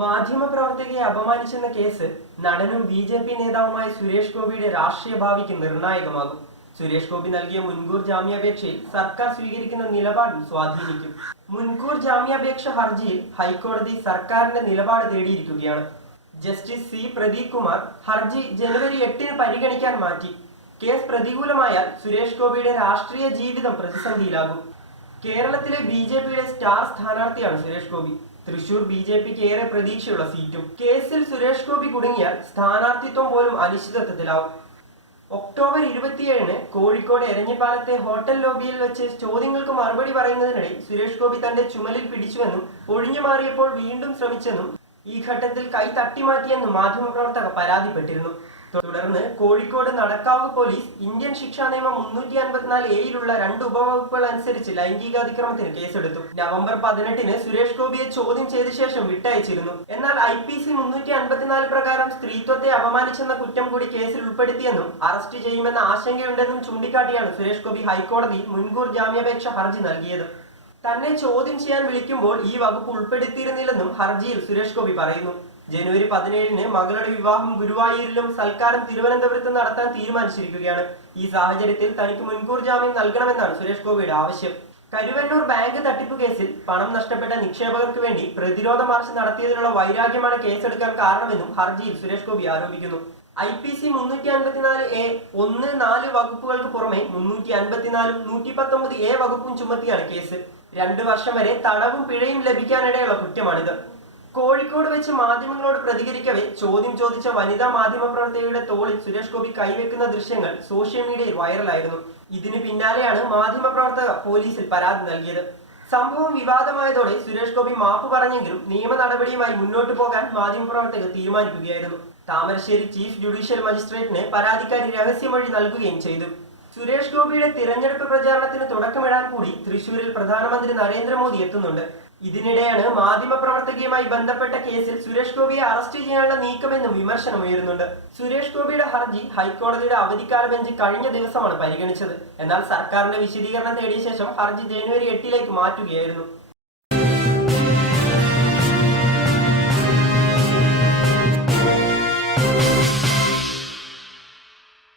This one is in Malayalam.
മാധ്യമപ്രവർത്തകയെ അപമാനിച്ചെന്ന കേസ് നടനും ബി.ജെ.പി. നേതാവുമായ സുരേഷ് ഗോപിയുടെ രാഷ്ട്രീയ ഭാവിക്ക് നിർണായകമാകും. സുരേഷ് ഗോപി നൽകിയ മുൻകൂർ ജാമ്യാപേക്ഷയിൽ സർക്കാർ സ്വീകരിക്കുന്ന നിലപാടും സ്വാധീനിക്കും. മുൻകൂർ ജാമ്യാപേക്ഷ ഹർജിയിൽ ഹൈക്കോടതി സർക്കാരിന്റെ നിലപാട് തേടിയിരിക്കുകയാണ്. ജസ്റ്റിസ് സി പ്രദീപ് കുമാർ ഹർജി ജനുവരി 8-ന് പരിഗണിക്കാൻ മാറ്റി. കേസ് പ്രതികൂലമായാൽ സുരേഷ് ഗോപിയുടെ രാഷ്ട്രീയ ജീവിതം പ്രതിസന്ധിയിലാകും. കേരളത്തിലെ ബി.ജെ.പിയുടെ സ്റ്റാർ സ്ഥാനാർത്ഥിയാണ് സുരേഷ് ഗോപി. തൃശൂർ ബി.ജെ.പിക്ക് ഏറെ പ്രതീക്ഷയുള്ള സീറ്റും. കേസിൽ സുരേഷ് ഗോപി കുടുങ്ങിയാൽ സ്ഥാനാർത്ഥിത്വം പോലും അനിശ്ചിതത്വത്തിലാവും. ഒക്ടോബർ 27-ന് കോഴിക്കോട് എരഞ്ഞിപ്പാലത്തെ ഹോട്ടൽ ലോബിയിൽ വെച്ച് ചോദ്യങ്ങൾക്ക് മറുപടി പറയുന്നതിനിടെ സുരേഷ് ഗോപി തന്റെ ചുമലിൽ പിടിച്ചുവെന്നും ഒഴിഞ്ഞു മാറിയപ്പോൾ വീണ്ടും ശ്രമിച്ചെന്നും ഈ ഘട്ടത്തിൽ കൈ തട്ടിമാറ്റിയെന്നും മാധ്യമപ്രവർത്തകർ പരാതിപ്പെട്ടിരുന്നു. തുടർന്ന് കോഴിക്കോട് നടക്കാവ് പോലീസ് ഇന്ത്യൻ ശിക്ഷാ നിയമം 354A-യിലുള്ള 2 ഉപവകുപ്പുകൾ അനുസരിച്ച് ലൈംഗികാതിക്രമത്തിന് കേസെടുത്തു. നവംബർ 18-ന് സുരേഷ് ഗോപിയെ ചോദ്യം ചെയ്ത ശേഷം വിട്ടയച്ചിരുന്നു. എന്നാൽ IPC 354 പ്രകാരം സ്ത്രീത്വത്തെ അപമാനിച്ചെന്ന കുറ്റം കൂടി കേസിൽ ഉൾപ്പെടുത്തിയെന്നും അറസ്റ്റ് ചെയ്യുമെന്ന ആശങ്കയുണ്ടെന്നും ചൂണ്ടിക്കാട്ടിയാണ് സുരേഷ് ഗോപി ഹൈക്കോടതിയിൽ മുൻകൂർ ജാമ്യാപേക്ഷ ഹർജി നൽകിയത്. തന്നെ ചോദ്യം ചെയ്യാൻ വിളിക്കുമ്പോൾ ഈ വകുപ്പ് ഉൾപ്പെടുത്തിയിരുന്നില്ലെന്നും ഹർജിയിൽ സുരേഷ് ഗോപി പറയുന്നു. ജനുവരി 17-ന് മകളുടെ വിവാഹം ഗുരുവായൂരിലും സൽക്കാരം തിരുവനന്തപുരത്തും നടത്താൻ തീരുമാനിച്ചിരിക്കുകയാണ്. ഈ സാഹചര്യത്തിൽ തനിക്ക് മുൻകൂർ ജാമ്യം നൽകണമെന്നാണ് സുരേഷ് ഗോപിയുടെ ആവശ്യം. കരുവന്നൂർ ബാങ്ക് തട്ടിപ്പ് കേസിൽ പണം നഷ്ടപ്പെട്ട നിക്ഷേപകർക്ക് വേണ്ടി പ്രതിരോധ മാർച്ച് നടത്തിയതിനുള്ള വൈരാഗ്യമാണ് കേസെടുക്കാൻ കാരണമെന്നും ഹർജിയിൽ സുരേഷ് ഗോപി ആരോപിക്കുന്നു. IPC 354A 1-4 വകുപ്പുകൾക്ക് പുറമെ 354 119A വകുപ്പും ചുമത്തിയാണ് കേസ്. 2 വർഷം വരെ തടവും പിഴയും ലഭിക്കാനിടയുള്ള കുറ്റമാണിത്. കോഴിക്കോട് വെച്ച് മാധ്യമങ്ങളോട് പ്രതികരിക്കവെ ചോദ്യം ചോദിച്ച വനിതാ മാധ്യമപ്രവർത്തകയുടെ തോളിൽ സുരേഷ് ഗോപി കൈവെക്കുന്ന ദൃശ്യങ്ങൾ സോഷ്യൽ മീഡിയയിൽ വൈറലായിരുന്നു. ഇതിന് പിന്നാലെയാണ് മാധ്യമപ്രവർത്തക പോലീസിൽ പരാതി നൽകിയത്. സംഭവം വിവാദമായതോടെ സുരേഷ് ഗോപി മാപ്പ് പറഞ്ഞെങ്കിലും നിയമ നടപടിയുമായി മുന്നോട്ടു പോകാൻ മാധ്യമപ്രവർത്തകർ തീരുമാനിക്കുകയായിരുന്നു. താമരശ്ശേരി ചീഫ് ജുഡീഷ്യൽ മജിസ്ട്രേറ്റിന് പരാതിക്കാരി രഹസ്യമൊഴി നൽകുകയും ചെയ്തു. സുരേഷ് ഗോപിയുടെ തിരഞ്ഞെടുപ്പ് പ്രചാരണത്തിന് തുടക്കമിടാൻ കൂടി തൃശൂരിൽ പ്രധാനമന്ത്രി നരേന്ദ്രമോദി എത്തുന്നുണ്ട്. ഇതിനിടെയാണ് മാധ്യമപ്രവർത്തകയുമായി ബന്ധപ്പെട്ട കേസിൽ സുരേഷ് ഗോപിയെ അറസ്റ്റ് ചെയ്യാനുള്ള നീക്കമെന്നും വിമർശനമുയരുന്നുണ്ട്. സുരേഷ് ഗോപിയുടെ ഹർജി ഹൈക്കോടതിയുടെ അവധിക്കാല ബെഞ്ച് കഴിഞ്ഞ ദിവസമാണ് പരിഗണിച്ചത്. എന്നാൽ സർക്കാരിന്റെ വിശദീകരണം തേടിയ ശേഷം ഹർജി ജനുവരി 8-ലേക്ക് മാറ്റുകയായിരുന്നു.